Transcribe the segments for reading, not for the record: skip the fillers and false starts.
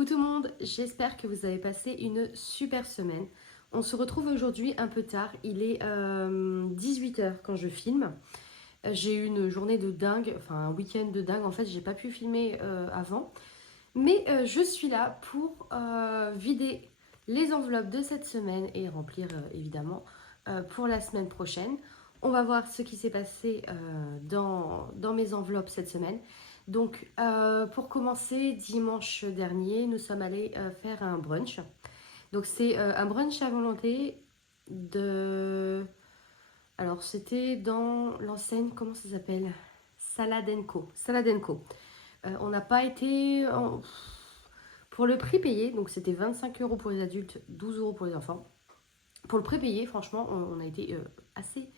Coucou tout le monde, j'espère que vous avez passé une super semaine. On se retrouve aujourd'hui un peu tard, il est 18 h quand je filme. J'ai eu une journée de dingue, enfin un week-end de dingue, en fait j'ai pas pu filmer avant. Mais je suis là pour vider les enveloppes de cette semaine et remplir évidemment pour la semaine prochaine. On va voir ce qui s'est passé dans mes enveloppes cette semaine. Donc pour commencer, dimanche dernier, nous sommes allés faire un brunch. Donc c'est un brunch à volonté de... Alors c'était dans l'enseigne, comment ça s'appelle? Salad Co. Salad Co. On n'a pas été pour le prix payé, donc c'était 25 € pour les adultes, 12 € pour les enfants. Pour le prix payé, franchement, on a été assez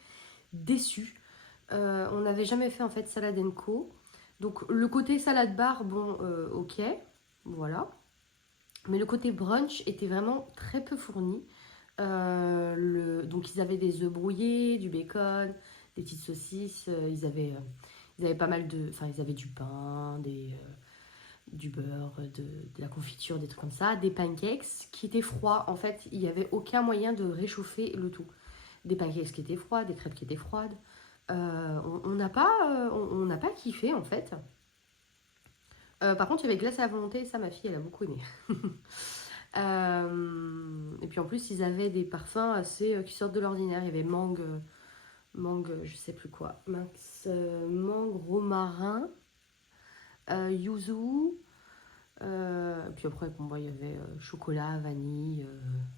déçus. On n'avait jamais fait en fait Salad Co. Donc le côté salade bar, bon, ok, voilà. Mais le côté brunch était vraiment très peu fourni. Donc ils avaient des œufs brouillés, du bacon, des petites saucisses. Ils avaient pas mal de... Enfin, ils avaient du pain, du beurre, de la confiture, des trucs comme ça, des pancakes qui étaient froids. En fait, il n'y avait aucun moyen de réchauffer le tout. Des pancakes qui étaient froids, des crêpes qui étaient froides. On n'a pas kiffé en fait. Par contre, il y avait glace à la volonté et ça, ma fille, elle a beaucoup aimé. Et puis en plus, ils avaient des parfums assez qui sortent de l'ordinaire. Il y avait mangue, je sais plus quoi, mangue, romarin, yuzu. Puis après, bon, bah, il y avait chocolat, vanille,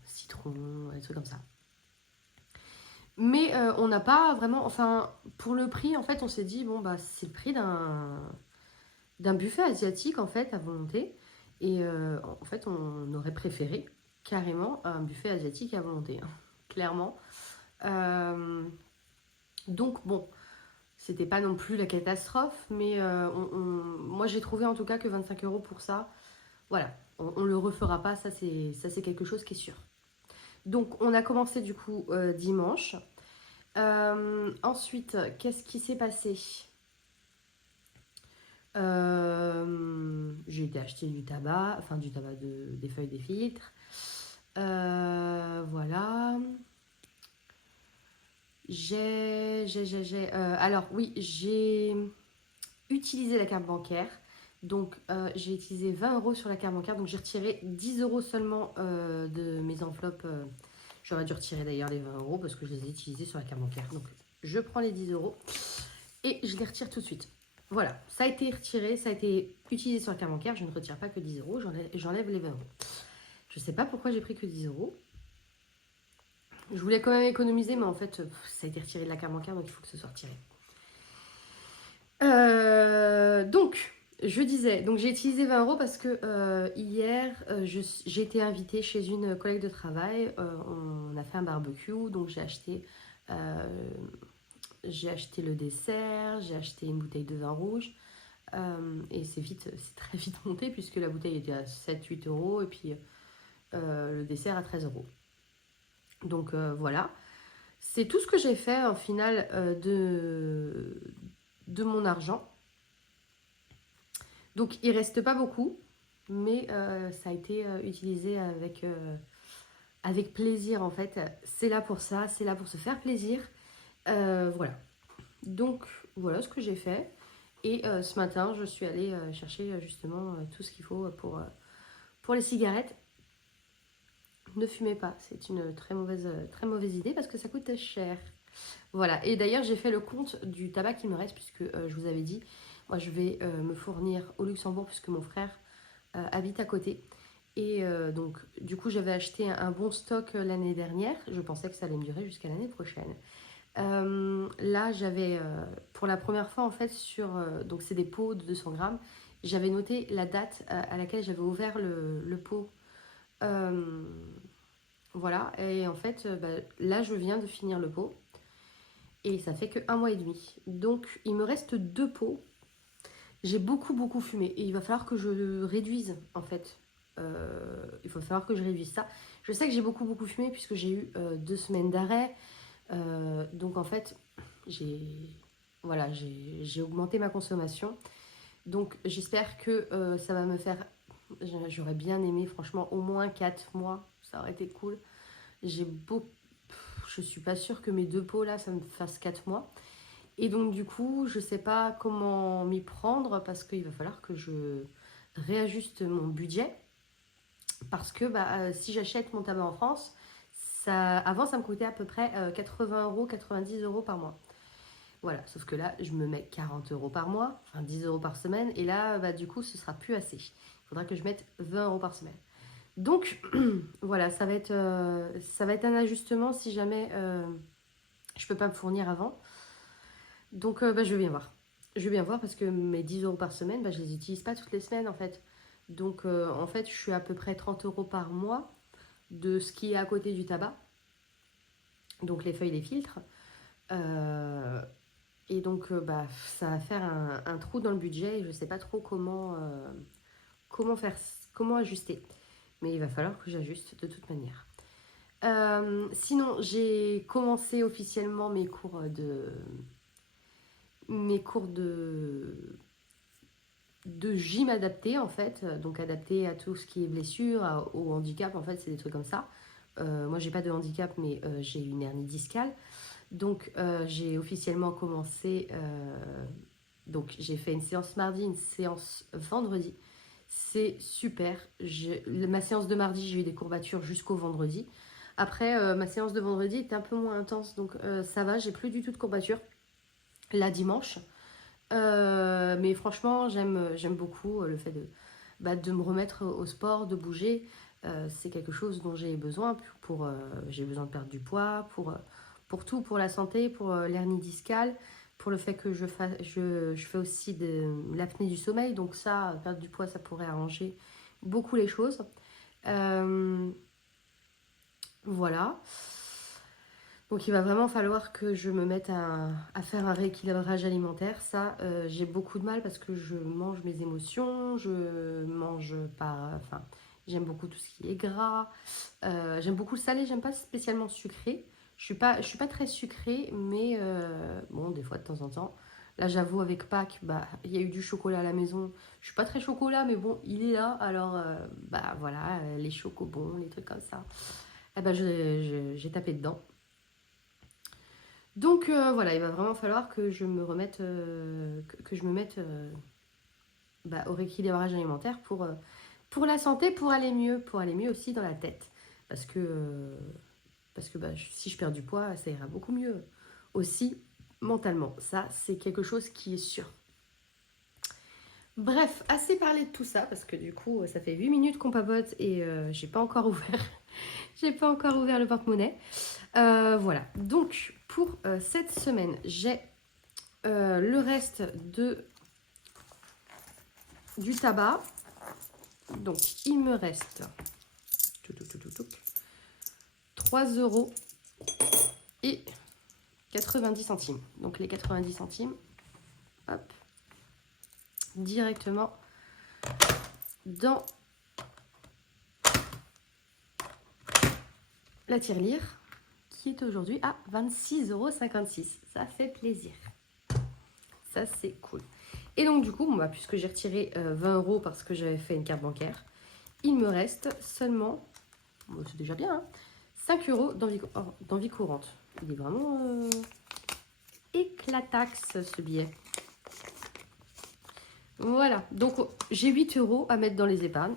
citron, des trucs comme ça. Mais on n'a pas vraiment, enfin, pour le prix, en fait, on s'est dit, bon, bah, c'est le prix d'un buffet asiatique, en fait, à volonté. Et en fait, on aurait préféré carrément un buffet asiatique à volonté, hein, clairement. Euh, donc, bon, c'était pas non plus la catastrophe, mais moi, j'ai trouvé en tout cas que 25 € pour ça, voilà, on le refera pas, ça c'est quelque chose qui est sûr. Donc, on a commencé du coup dimanche. Ensuite, qu'est-ce qui s'est passé? J'ai été acheter du tabac, enfin du tabac des feuilles des filtres. Voilà. Alors oui, j'ai utilisé la carte bancaire. Donc j'ai utilisé 20 € sur la carte bancaire. Donc j'ai retiré 10 € seulement de mes enveloppes. J'aurais dû retirer d'ailleurs les 20 € parce que je les ai utilisés sur la carte bancaire. Donc je prends les 10 € et je les retire tout de suite. Voilà, ça a été retiré, ça a été utilisé sur la carte bancaire. Je ne retire pas que 10 €, j'enlève les 20 €. Je ne sais pas pourquoi j'ai pris que 10 €. Je voulais quand même économiser, mais en fait, ça a été retiré de la carte bancaire, donc il faut que ce soit retiré. Donc, je disais, donc j'ai utilisé 20 € parce que hier, j'ai été invitée chez une collègue de travail. On a fait un barbecue, donc j'ai acheté le dessert, j'ai acheté une bouteille de vin rouge. Et c'est très vite monté puisque la bouteille était à 7-8 € et puis le dessert à 13 €. Donc voilà. C'est tout ce que j'ai fait au final de mon argent. Donc il reste pas beaucoup, mais ça a été utilisé avec plaisir en fait. C'est là pour ça, c'est là pour se faire plaisir. Voilà. Donc voilà ce que j'ai fait. Et ce matin, je suis allée chercher justement tout ce qu'il faut pour les cigarettes. Ne fumez pas, c'est une très mauvaise idée parce que ça coûte cher. Voilà, et d'ailleurs j'ai fait le compte du tabac qui me reste puisque je vous avais dit, moi je vais me fournir au Luxembourg puisque mon frère habite à côté. Et donc du coup j'avais acheté un bon stock l'année dernière, je pensais que ça allait me durer jusqu'à l'année prochaine. Là j'avais pour la première fois en fait donc c'est des pots de 200 grammes, j'avais noté la date à laquelle j'avais ouvert le pot. Voilà, et en fait bah, là je viens de finir le pot. Et ça fait que 1 mois et demi. Donc il me reste 2 pots. J'ai beaucoup fumé. Et il va falloir que je le réduise en fait. Il va falloir que je réduise ça. Je sais que j'ai beaucoup fumé puisque j'ai eu 2 semaines d'arrêt. Donc en fait, voilà, j'ai augmenté ma consommation. Donc j'espère que ça va me faire J'aurais bien aimé, franchement, au moins 4 mois. Ça aurait été cool. J'ai beau... Je suis pas sûre que mes 2 pots là, ça me fasse 4 mois. Et donc du coup, je sais pas comment m'y prendre parce qu'il va falloir que je réajuste mon budget. Parce que si j'achète mon tabac en France, avant ça me coûtait à peu près 80 euros, 90 euros par mois. Voilà, sauf que là, je me mets 40 euros par mois, enfin 10 euros par semaine. Et là, du coup, ce sera plus assez. Il faudra que je mette 20 euros par semaine. Donc voilà, ça va être un ajustement si jamais je peux pas me fournir avant. Donc je viens voir. Je viens voir parce que mes 10 euros par semaine, je les utilise pas toutes les semaines en fait. Donc en fait, je suis à peu près 30 euros par mois de ce qui est à côté du tabac. Donc les feuilles, les filtres. Euh, et donc ça va faire un trou dans le budget et je sais pas trop comment faire, comment ajuster. Mais il va falloir que j'ajuste de toute manière. Sinon, j'ai commencé officiellement mes cours de gym adapté en fait, donc adapté à tout ce qui est blessure, au handicap en fait, c'est des trucs comme ça. Moi j'ai pas de handicap mais j'ai une hernie discale, donc j'ai officiellement commencé, donc j'ai fait une séance mardi, une séance vendredi, c'est super. Ma séance de mardi j'ai eu des courbatures jusqu'au vendredi. Après ma séance de vendredi était un peu moins intense donc ça va, j'ai plus du tout de courbatures là dimanche. Mais franchement, j'aime beaucoup le fait de me remettre au sport, de bouger. C'est quelque chose dont j'ai besoin j'ai besoin de perdre du poids, pour tout, pour la santé, pour l'hernie discale, pour le fait que je fais aussi de l'apnée du sommeil. Donc ça, perdre du poids, ça pourrait arranger beaucoup les choses. Euh, voilà. Donc il va vraiment falloir que je me mette à faire un rééquilibrage alimentaire. Ça, j'ai beaucoup de mal parce que je mange mes émotions, je mange pas... Enfin, j'aime beaucoup tout ce qui est gras. J'aime beaucoup le salé, j'aime pas spécialement sucré. Je suis pas très sucrée, mais bon, des fois de temps en temps. Là, j'avoue, avec Pâques, il y a eu du chocolat à la maison. Je suis pas très chocolat, mais bon, il est là. Alors, voilà, les chocobons, les trucs comme ça. Eh ben, j'ai tapé dedans. Donc voilà, il va vraiment falloir que je me remette, que je me mette au rééquilibrage alimentaire pour la santé, pour aller mieux aussi dans la tête. Parce que, si je perds du poids, ça ira beaucoup mieux aussi mentalement. Ça, c'est quelque chose qui est sûr. Bref, assez parlé de tout ça, parce que du coup, ça fait 8 minutes qu'on papote et j'ai pas encore ouvert, j'ai pas encore ouvert le porte-monnaie. Voilà, donc pour cette semaine, j'ai le reste du tabac. Donc il me reste 3 euros et 90 centimes. Donc les 90 centimes, hop, directement dans la tirelire qui est aujourd'hui à 26,56 euros. Ça fait plaisir. Ça, c'est cool. Et donc, du coup, puisque j'ai retiré 20 euros parce que j'avais fait une carte bancaire, il me reste seulement, c'est déjà bien, 5 euros dans vie courante. Il est vraiment éclataxe, ce billet. Voilà. Donc, j'ai 8 euros à mettre dans les épargnes,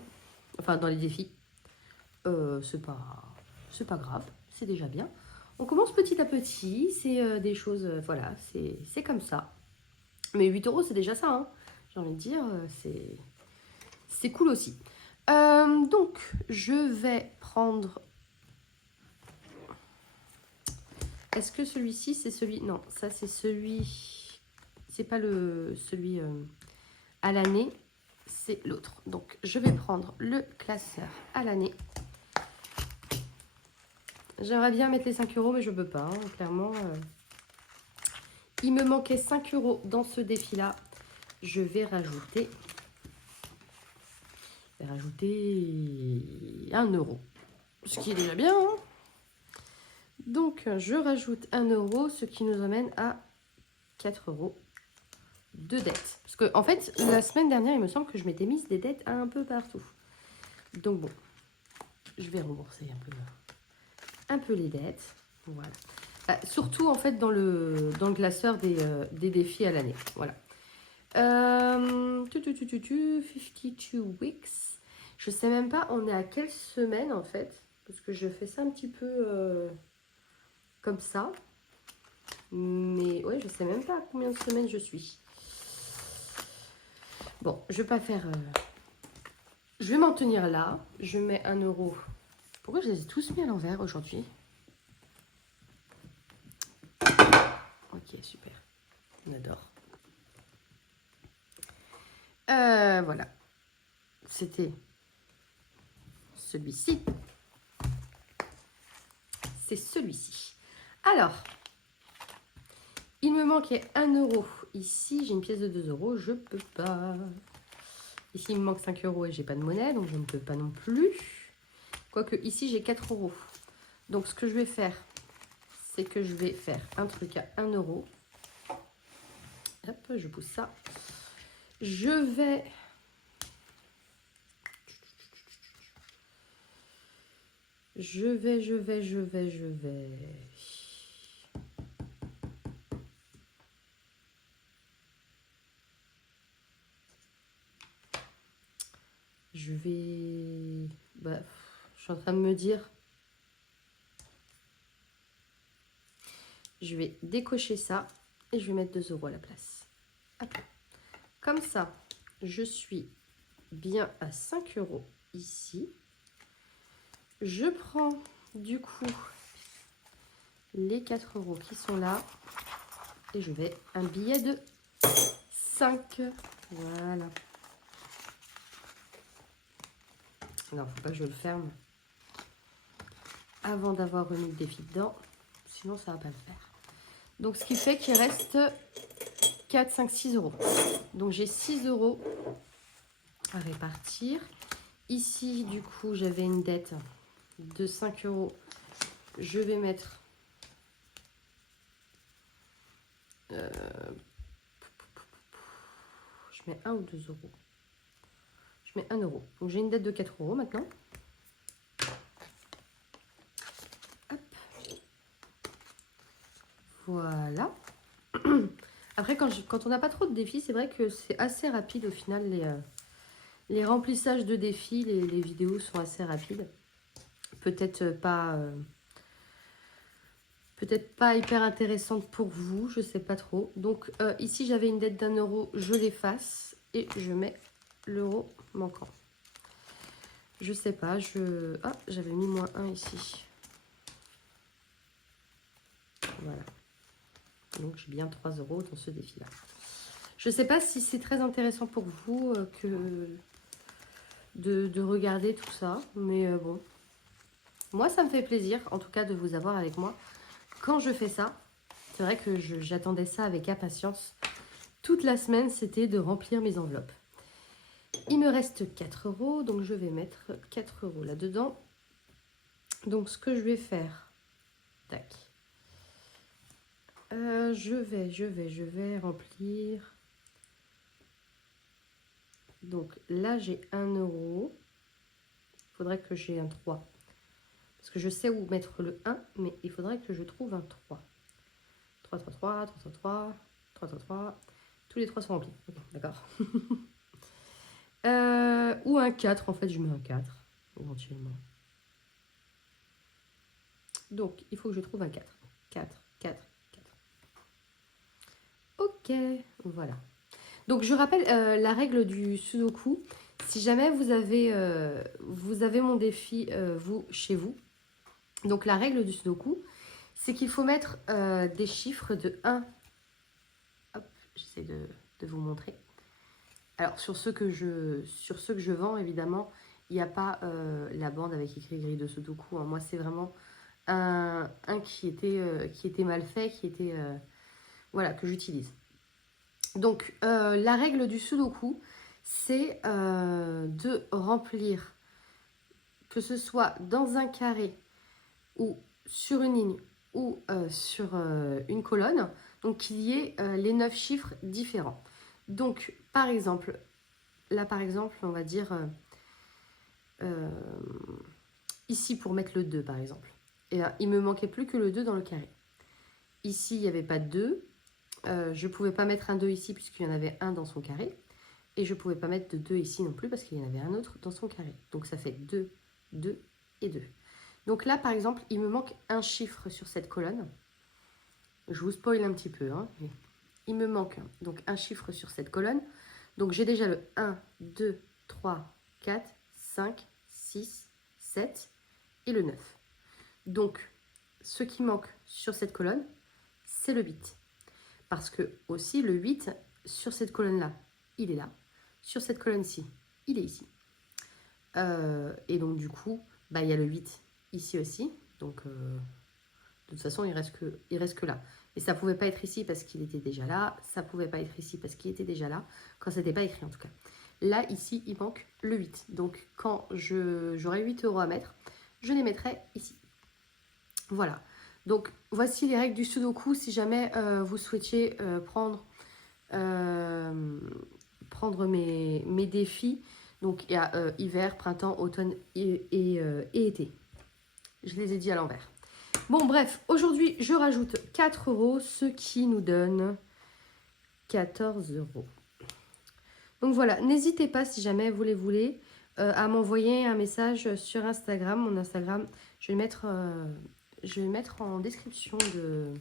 enfin, dans les défis. C'est pas grave, c'est déjà bien. On commence petit à petit, c'est des choses, voilà, c'est comme ça. Mais 8 euros, c'est déjà ça, hein. J'ai envie de dire, c'est cool aussi. Donc, je vais prendre... Est-ce que celui-ci, c'est celui... Non, ça, c'est celui... C'est pas celui à l'année, c'est l'autre. Donc, je vais prendre le classeur à l'année. J'aimerais bien mettre les 5 euros, mais je peux pas, hein, clairement. Il me manquait 5 euros dans ce défi-là. Je vais rajouter 1 euro. Ce qui est déjà bien. Hein. Donc, je rajoute 1 euro, ce qui nous amène à 4 euros de dette. Parce que, en fait, la semaine dernière, il me semble que je m'étais mise des dettes un peu partout. Donc bon, je vais rembourser un peu les dettes. Voilà. Surtout en fait dans le classeur des défis à l'année. Voilà. 52 weeks. Je sais même pas, on est à quelle semaine en fait. Parce que je fais ça un petit peu comme ça. Mais ouais, je sais même pas à combien de semaines je suis. Bon, je vais pas faire... Je vais m'en tenir là. Je mets 1 euro. Pourquoi je les ai tous mis à l'envers aujourd'hui? Ok, super. On adore. Voilà. C'était celui-ci. C'est celui-ci. Alors, il me manquait 1 euro. Ici, j'ai une pièce de 2 euros. Je peux pas. Ici, il me manque 5 euros et j'ai pas de monnaie, donc je ne peux pas non plus. Quoique, ici, j'ai 4 euros. Donc, ce que je vais faire, c'est que je vais faire un truc à 1 euro. Hop, je pousse ça. Je vais... Je vais... Bah, je suis en train de me dire... Je vais décocher ça et je vais mettre 2 euros à la place. Hop. Comme ça, je suis bien à 5 euros ici. Je prends du coup les 4 euros qui sont là et je vais un billet de 5. Voilà. Non, faut pas que je le ferme avant d'avoir remis le défi dedans, sinon ça va pas le faire. Donc ce qui fait qu'il reste 4, 5, 6 euros. Donc j'ai 6 euros à répartir. Ici, du coup, j'avais une dette de 5 euros. Je vais mettre... je mets 1 ou 2 euros. Je mets 1 euro. Donc j'ai une dette de 4 euros maintenant. Hop. Voilà. Après, quand on n'a pas trop de défis, c'est vrai que c'est assez rapide au final. Les remplissages de défis, les vidéos sont assez rapides. Peut-être pas hyper intéressantes pour vous, je sais pas trop. Donc ici, j'avais une dette d'1 euro, je l'efface et je mets l'euro manquant. Je sais pas, ah, j'avais mis -1 ici. Voilà. Donc j'ai bien 3 euros dans ce défi-là. Je sais pas si c'est très intéressant pour vous de regarder tout ça, mais bon. Moi, ça me fait plaisir, en tout cas, de vous avoir avec moi. Quand je fais ça, c'est vrai que j'attendais ça avec impatience. Toute la semaine, c'était de remplir mes enveloppes. Il me reste 4 euros, donc je vais mettre 4 euros là-dedans. Donc, ce que je vais faire, tac. Je vais remplir. Donc là, j'ai 1 euro. Il faudrait que j'ai un 3. Parce que je sais où mettre le 1, mais il faudrait que je trouve un 3. 3, 3, 3, 3, 3, 3, 3, 3, 3. Tous les 3 sont remplis. Ok, d'accord. Ou un 4, en fait, je mets un 4, éventuellement. Donc, il faut que je trouve un 4. 4, 4, 4. Ok, voilà. Donc, je rappelle la règle du Sudoku. Si jamais vous avez mon défi, vous, chez vous, donc la règle du Sudoku, c'est qu'il faut mettre des chiffres de 1. Hop, j'essaie de vous montrer. Alors, sur ceux que je vends, évidemment, il n'y a pas la bande avec écrit grille de Sudoku. Hein. Moi, c'est vraiment un qui était mal fait, voilà, que j'utilise. Donc, la règle du Sudoku, c'est de remplir, que ce soit dans un carré ou sur une ligne ou sur une colonne, donc qu'il y ait les 9 chiffres différents. Donc, par exemple, là, on va dire euh, ici pour mettre le 2 par exemple. Et là, il me manquait plus que le 2 dans le carré. Ici, il n'y avait pas de 2. Je ne pouvais pas mettre un 2 ici puisqu'il y en avait un dans son carré. Et je ne pouvais pas mettre de 2 ici non plus parce qu'il y en avait un autre dans son carré. Donc ça fait 2, 2 et 2. Donc là, par exemple, il me manque un chiffre sur cette colonne. Je vous spoil un petit peu. Hein, mais il me manque donc un chiffre sur cette colonne. Donc j'ai déjà le 1, 2, 3, 4, 5, 6, 7 et le 9. Donc, ce qui manque sur cette colonne, c'est le 8. Parce que aussi, le 8, sur cette colonne-là, il est là. Sur cette colonne-ci, il est ici. Et donc, du coup, bah, il y a le 8 ici aussi. Donc, de toute façon, il reste que là. Et ça ne pouvait pas être ici parce qu'il était déjà là. Ça ne pouvait pas être ici parce qu'il était déjà là. Quand ce n'était pas écrit, en tout cas. Là, ici, il manque le 8. Donc, quand j'aurai 8 € à mettre, je les mettrai ici. Voilà, donc voici les règles du Sudoku si jamais vous souhaitiez prendre mes défis. Donc il y a hiver, printemps, automne et été. Je les ai dit à l'envers. Bon bref, aujourd'hui je rajoute 4 €, ce qui nous donne 14 €. Donc voilà, n'hésitez pas si jamais vous les voulez à m'envoyer un message sur Instagram. Mon Instagram, je vais le mettre en description de...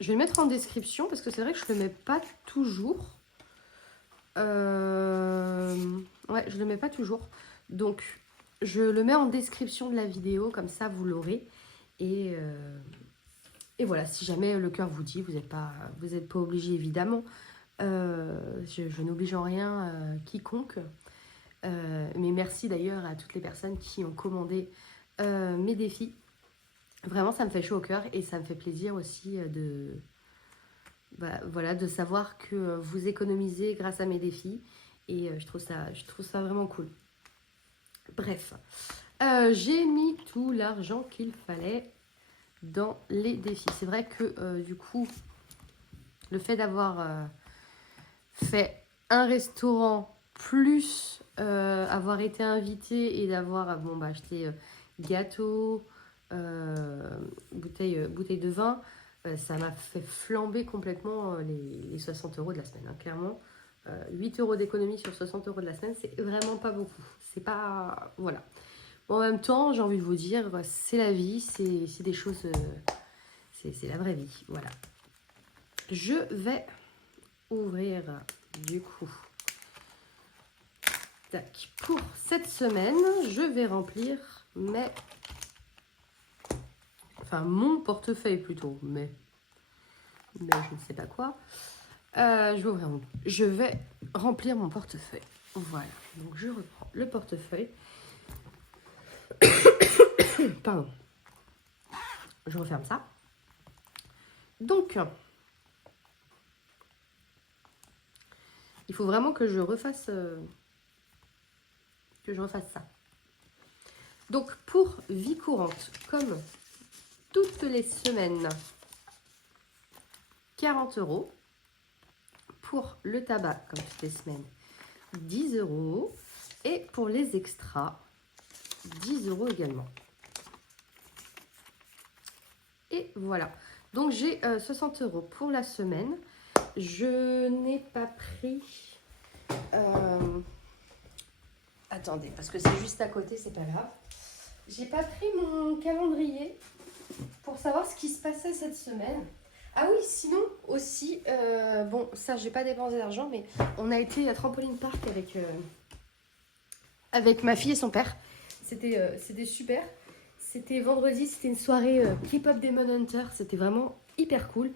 Je vais le mettre en description parce que c'est vrai que je le mets pas toujours. Ouais, je le mets pas toujours. Donc, je le mets en description de la vidéo, comme ça vous l'aurez. Et voilà, si jamais le cœur vous dit, vous n'êtes pas obligé évidemment. Je n'oblige en rien quiconque. Mais merci d'ailleurs à toutes les personnes qui ont commandé mes défis. Vraiment, ça me fait chaud au cœur et ça me fait plaisir aussi voilà, de savoir que vous économisez grâce à mes défis. Et je trouve ça vraiment cool. Bref, j'ai mis tout l'argent qu'il fallait dans les défis. C'est vrai que du coup, le fait d'avoir fait un restaurant plus avoir été invité et d'avoir acheté gâteau, bouteille de vin, ça m'a fait flamber complètement les 60 € de la semaine. Hein. Clairement, 8 € d'économie sur 60 € de la semaine, c'est vraiment pas beaucoup. C'est pas... Voilà. Bon, en même temps, j'ai envie de vous dire, c'est la vie, c'est des choses... c'est la vraie vie. Voilà. Je vais ouvrir du coup... Tac. Pour cette semaine, je vais remplir mon portefeuille plutôt, mais je ne sais pas quoi. Je vais remplir mon portefeuille. Voilà, donc je reprends le portefeuille. Pardon. Je referme ça. Donc, il faut vraiment que je refasse ça. Donc, pour vie courante, comme toutes les semaines, 40 €. Pour le tabac, comme toutes les semaines, 10 €. Et pour les extras, 10 € également. Et voilà. Donc, j'ai 60 € pour la semaine. Je n'ai pas pris... Attendez, parce que c'est juste à côté, c'est pas grave. J'ai pas pris mon calendrier pour savoir ce qui se passait cette semaine. Ah oui, sinon aussi, bon, ça, j'ai pas dépensé d'argent, mais on a été à Trampoline Park avec ma fille et son père. C'était super. C'était vendredi, c'était une soirée K-pop Demon Hunter. C'était vraiment hyper cool.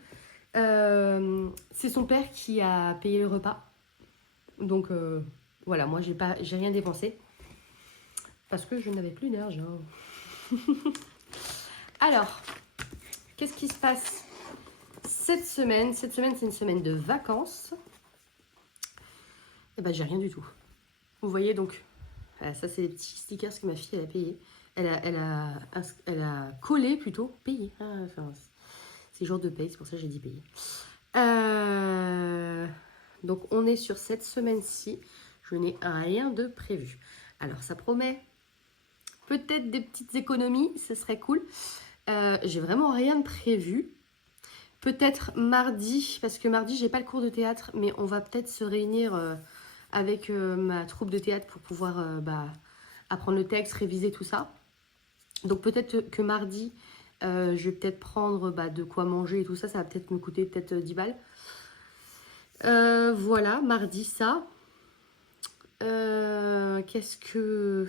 C'est son père qui a payé le repas. Donc, voilà, moi, j'ai rien dépensé. Parce que je n'avais plus d'argent. Alors, qu'est-ce qui se passe cette semaine? Cette semaine, c'est une semaine de vacances. Et ben, j'ai rien du tout. Vous voyez donc, ça c'est les petits stickers que ma fille elle a payé. Elle a collé plutôt, payé. Enfin, c'est jour de paye, c'est pour ça que j'ai dit payer. Donc on est sur cette semaine-ci. Je n'ai rien de prévu. Alors, ça promet peut-être des petites économies, ce serait cool. J'ai vraiment rien de prévu. Peut-être mardi, parce que mardi, j'ai pas le cours de théâtre, mais on va peut-être se réunir avec ma troupe de théâtre pour pouvoir apprendre le texte, réviser tout ça. Donc peut-être que mardi, je vais peut-être prendre de quoi manger et tout ça. Ça va peut-être me coûter peut-être 10 balles. Voilà, mardi, ça. Qu'est-ce que...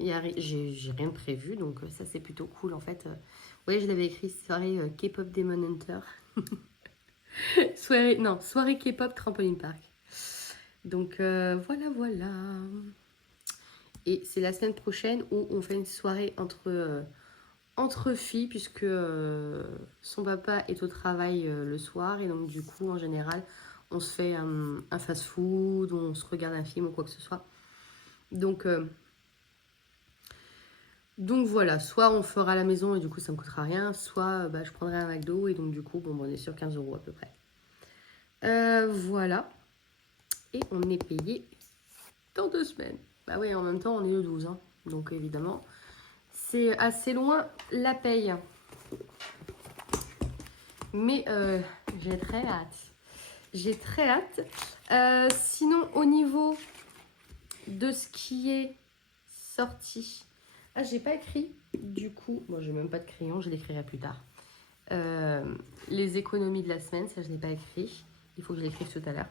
J'ai rien de prévu, donc ça c'est plutôt cool en fait. Vous voyez, je l'avais écrit soirée K-pop Demon Hunter. soirée K-pop Trampoline Park. Donc voilà. Et c'est la semaine prochaine où on fait une soirée entre filles, puisque son papa est au travail le soir. Et donc du coup, en général, on se fait un fast-food, on se regarde un film ou quoi que ce soit. Donc voilà, soit on fera à la maison et du coup ça me coûtera rien, soit je prendrai un McDo et donc du coup on est sur 15 € à peu près. Voilà. Et on est payé dans 2 semaines. Bah oui, en même temps on est le 12, hein. Donc évidemment c'est assez loin la paye. Mais j'ai très hâte. J'ai très hâte. Sinon au niveau de ce qui est sorti... Ah, j'ai pas écrit, du coup, moi j'ai même pas de crayon, je l'écrirai plus tard. Les économies de la semaine, ça je n'ai pas écrit, il faut que je l'écrive tout à l'heure.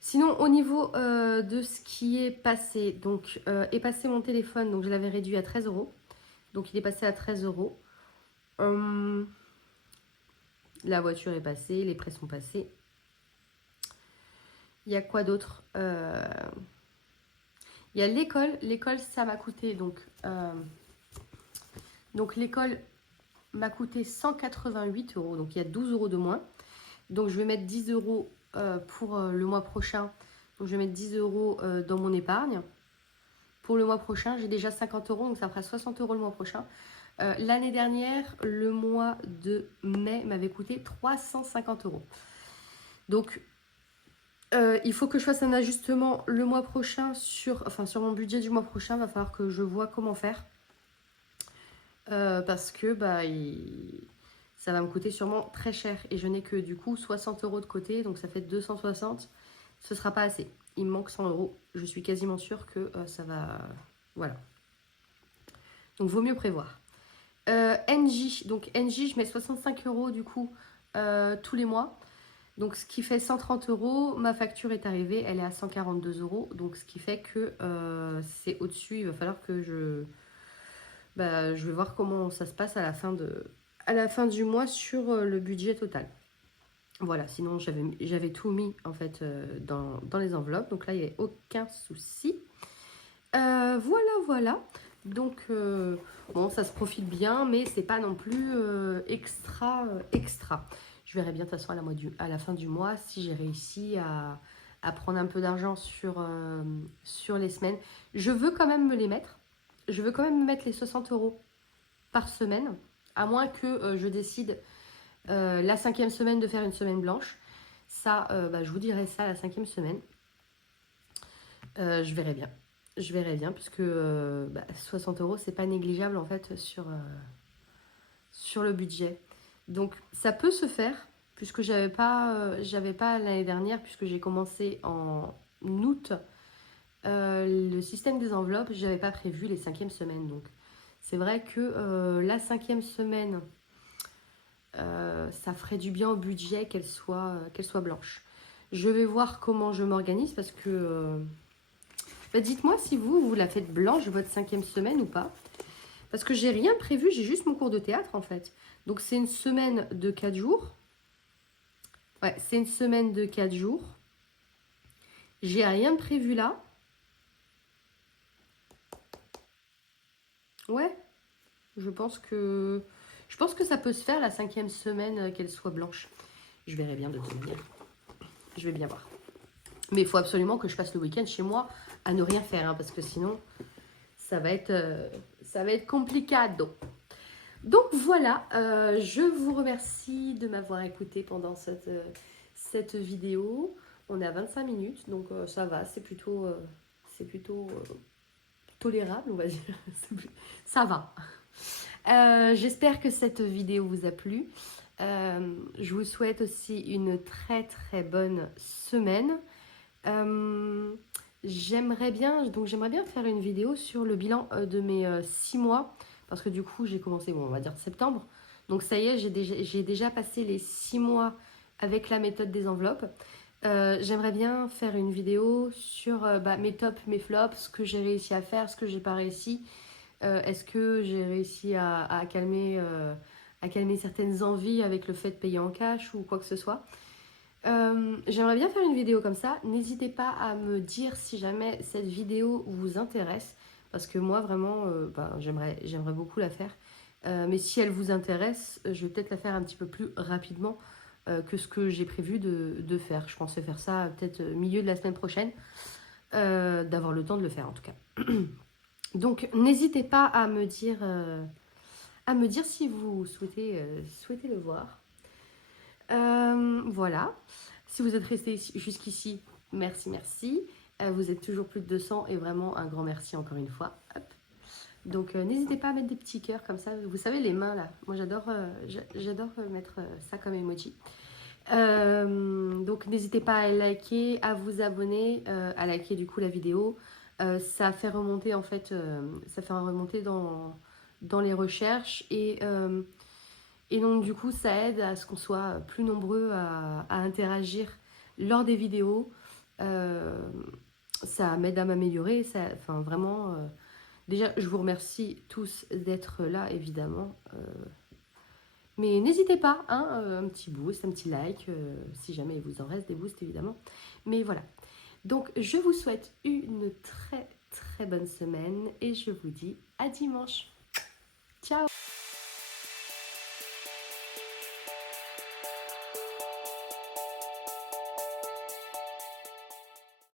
Sinon, au niveau de ce qui est passé, donc est passé mon téléphone, donc je l'avais réduit à 13 €. Donc il est passé à 13 €. La voiture est passée, les prêts sont passés. Il y a quoi d'autre? Il y a l'école. L'école, ça m'a coûté donc l'école m'a coûté 188 €, donc il y a 12 € de moins. Donc je vais mettre 10 € pour le mois prochain. Donc je vais mettre 10 € dans mon épargne. Pour le mois prochain, j'ai déjà 50 €, donc ça fera 60 € le mois prochain. L'année dernière, le mois de mai m'avait coûté 350 €. Donc il faut que je fasse un ajustement le mois prochain sur mon budget du mois prochain. Il va falloir que je vois comment faire. Parce que ça va me coûter sûrement très cher et je n'ai que du coup 60 € de côté, donc ça fait 260. Ce sera pas assez, il me manque 100 €. Je suis quasiment sûre que ça va... Voilà. Donc vaut mieux prévoir. NJ, donc NJ je mets 65 € du coup tous les mois. Donc ce qui fait 130 €. Ma facture est arrivée, elle est à 142 €. Donc ce qui fait que c'est au-dessus. Il va falloir que je vais voir comment ça se passe à la fin du mois sur le budget total. Voilà, sinon j'avais tout mis en fait dans les enveloppes. Donc là, il n'y a aucun souci. Voilà. Donc bon, ça se profite bien, mais c'est pas non plus extra. Je verrai bien de toute façon à la fin du mois si j'ai réussi à prendre un peu d'argent sur les semaines. Je veux quand même me les mettre. Je veux quand même me mettre les 60 € par semaine, à moins que je décide la 5e semaine de faire une semaine blanche. Ça, je vous dirai ça la 5e semaine. Je verrai bien, puisque 60 €, c'est pas négligeable en fait sur le budget. Donc ça peut se faire, puisque j'avais pas l'année dernière, puisque j'ai commencé en août. Le système des enveloppes, je n'avais pas prévu les 5e semaines. Donc c'est vrai que la 5e semaine, ça ferait du bien au budget qu'elle soit blanche. Je vais voir comment je m'organise parce que... dites-moi si vous la faites blanche votre 5e semaine ou pas. Parce que j'ai rien prévu, j'ai juste mon cours de théâtre en fait. Donc c'est une semaine de 4 jours. Ouais, c'est une semaine de 4 jours. J'ai rien prévu là. Ouais, je pense que ça peut se faire la 5e semaine qu'elle soit blanche. Je verrai bien de toute manière. Je vais bien voir. Mais il faut absolument que je passe le week-end chez moi à ne rien faire, hein, parce que sinon ça va être complicado. Donc voilà, je vous remercie de m'avoir écouté pendant cette vidéo. On est à 25 minutes, donc ça va, c'est plutôt, tolérable, on va dire. Ça va. J'espère que cette vidéo vous a plu. Je vous souhaite aussi une très très bonne semaine. J'aimerais bien faire une vidéo sur le bilan de mes 6 mois, parce que du coup j'ai commencé, bon, on va dire septembre, donc ça y est, j'ai déjà passé les 6 mois avec la méthode des enveloppes. J'aimerais bien faire une vidéo sur mes tops, mes flops, ce que j'ai réussi à faire, ce que j'ai pas réussi. Est-ce que j'ai réussi à calmer certaines envies avec le fait de payer en cash ou quoi que ce soit. J'aimerais bien faire une vidéo comme ça. N'hésitez pas à me dire si jamais cette vidéo vous intéresse, parce que moi vraiment j'aimerais beaucoup la faire. Mais si elle vous intéresse, je vais peut-être la faire un petit peu plus rapidement que ce que j'ai prévu de faire. Je pensais faire ça peut-être milieu de la semaine prochaine, d'avoir le temps de le faire en tout cas. Donc n'hésitez pas à me dire si vous souhaitez le voir. Voilà. Si vous êtes resté jusqu'ici, merci, merci. Vous êtes toujours plus de 200 et vraiment un grand merci encore une fois. Hop. Donc n'hésitez pas à mettre des petits cœurs comme ça. Vous savez, les mains là, moi j'adore mettre ça comme emoji. Donc n'hésitez pas à liker, à vous abonner, à liker du coup la vidéo. Ça fait remonter en fait, dans les recherches et donc du coup ça aide à ce qu'on soit plus nombreux à interagir lors des vidéos. Ça m'aide à m'améliorer, enfin vraiment. Déjà je vous remercie tous d'être là évidemment. Mais n'hésitez pas, hein, un petit boost, un petit like, si jamais il vous en reste des boosts évidemment. Mais voilà. Donc je vous souhaite une très très bonne semaine et je vous dis à dimanche. Ciao!